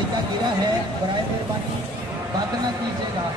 जायका गिरा है, बराए मेहरबानी बात न कीजिएगा।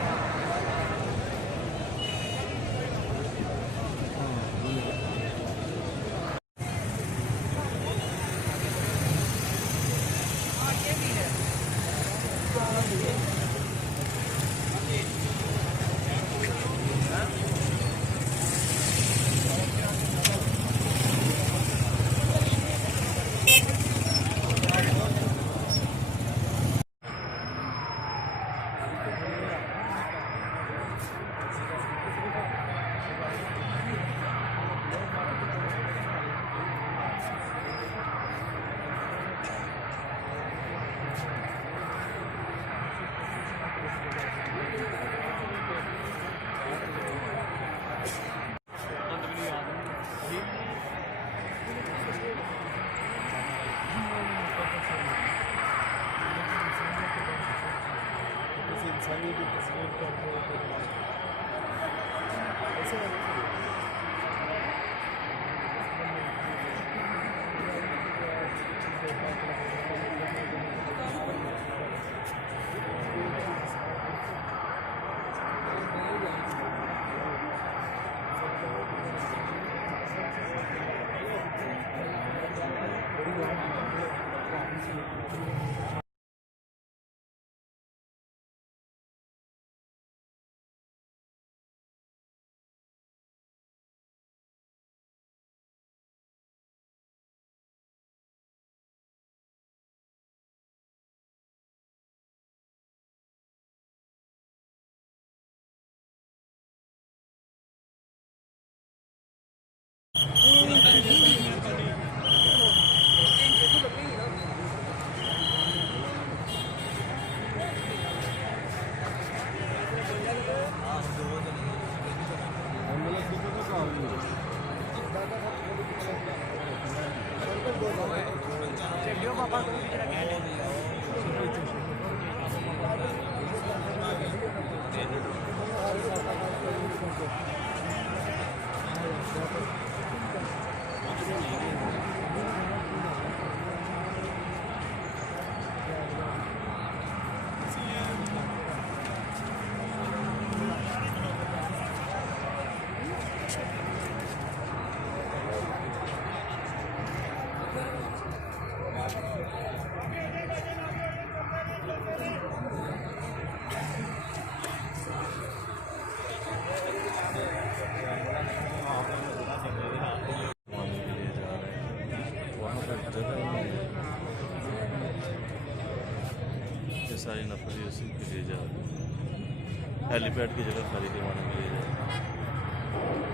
सारी नफरी उसी के लिए जा रहे हैं, हेलीपैड की जगह खाली करवाने के लिए जा रहे हैं।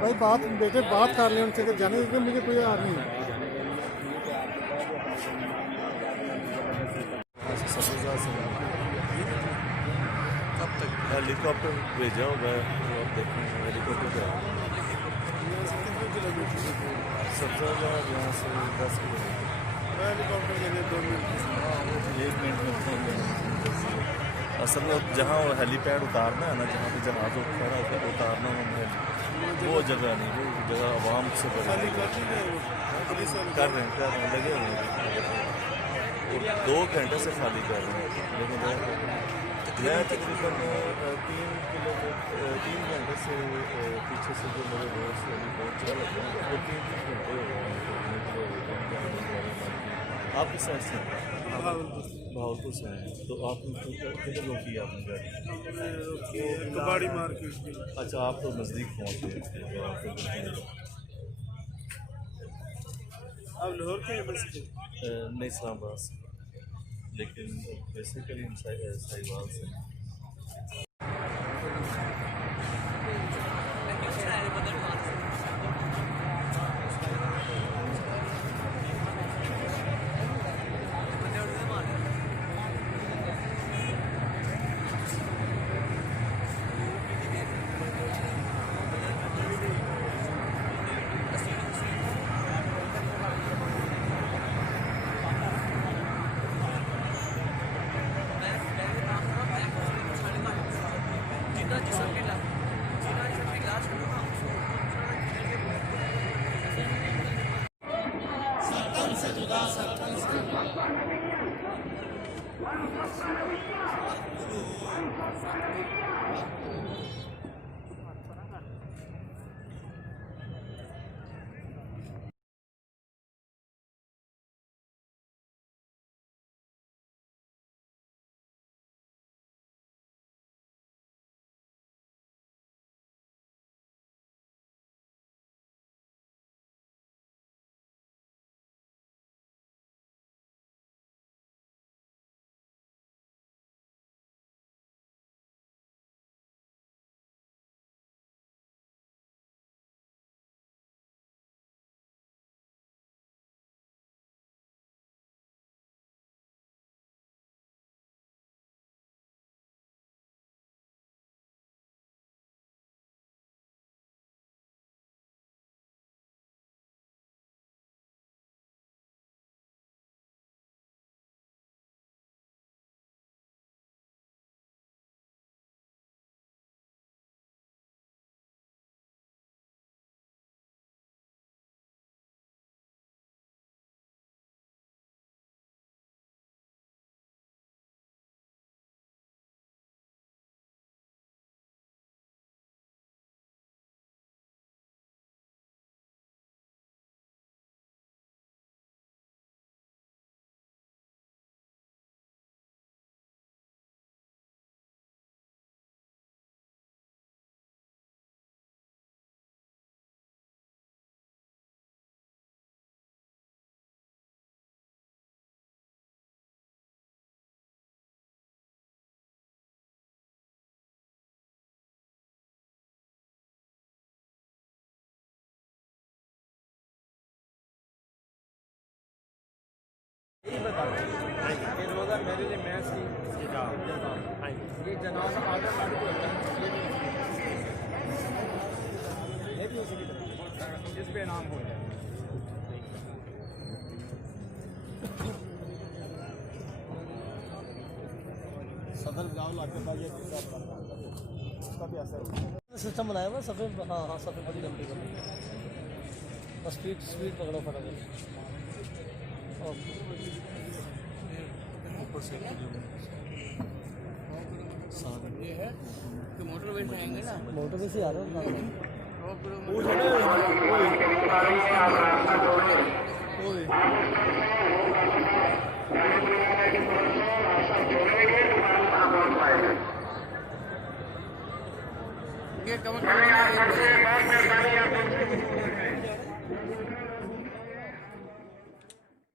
भाई बात बेटे बात कर ले उनसे अगर जाने देते मुझे कोई यार नहीं। कब तक हेलीकॉप्टर भेजा होगा तो आप देखेंगे हेलीकॉप्टर का सबसे यहाँ से 10 किलोमीटर हेलीकॉप्टर के लिए 2 मिनट 1 मिनट में असल में जहाँ हेलीपैड उतारना है ना, जहाँ पे जहाज़ खड़ा होकर उतारना है वो जगह नहीं, वो जगह आवाम से खाली कर रहे हैं लगे हुए हैं 2 घंटे से खाली कर रहे हैं। लेकिन मैं तकरीबन 3 घंटे से पीछे से जो मेरे दोस्त बहुत चला लगता है वो 3 घंटे हो गए। आप किस साइड से हैं? भावलपुर से हैं। तो आप किधर रोकी आपने गाड़ी? कबाड़ी मार्केट। अच्छा, आप तो नज़दीक पहुँच गए। आप लाहौर के हैं? बस नहीं, इस्लामाबाद से, लेकिन बेसिकली हम साहिवाल से। ये रोज़ा मेरे लिए मैच की ये जनाजा आधा कार्ड को होता है ये भी उसी की तरह इस पे इनाम हो जाए। सदर गाँव लाके बाद ये उसका भी असर सिस्टम बनाया हुआ सफ़ेद। हाँ हाँ सफ़ेद बड़ी लंबी लंबी बस स्पीड पकड़ो फटाफट और ऊपर से ये है कि मोटर वेट आएंगे ना मोटर में से आ रहा है ये कमर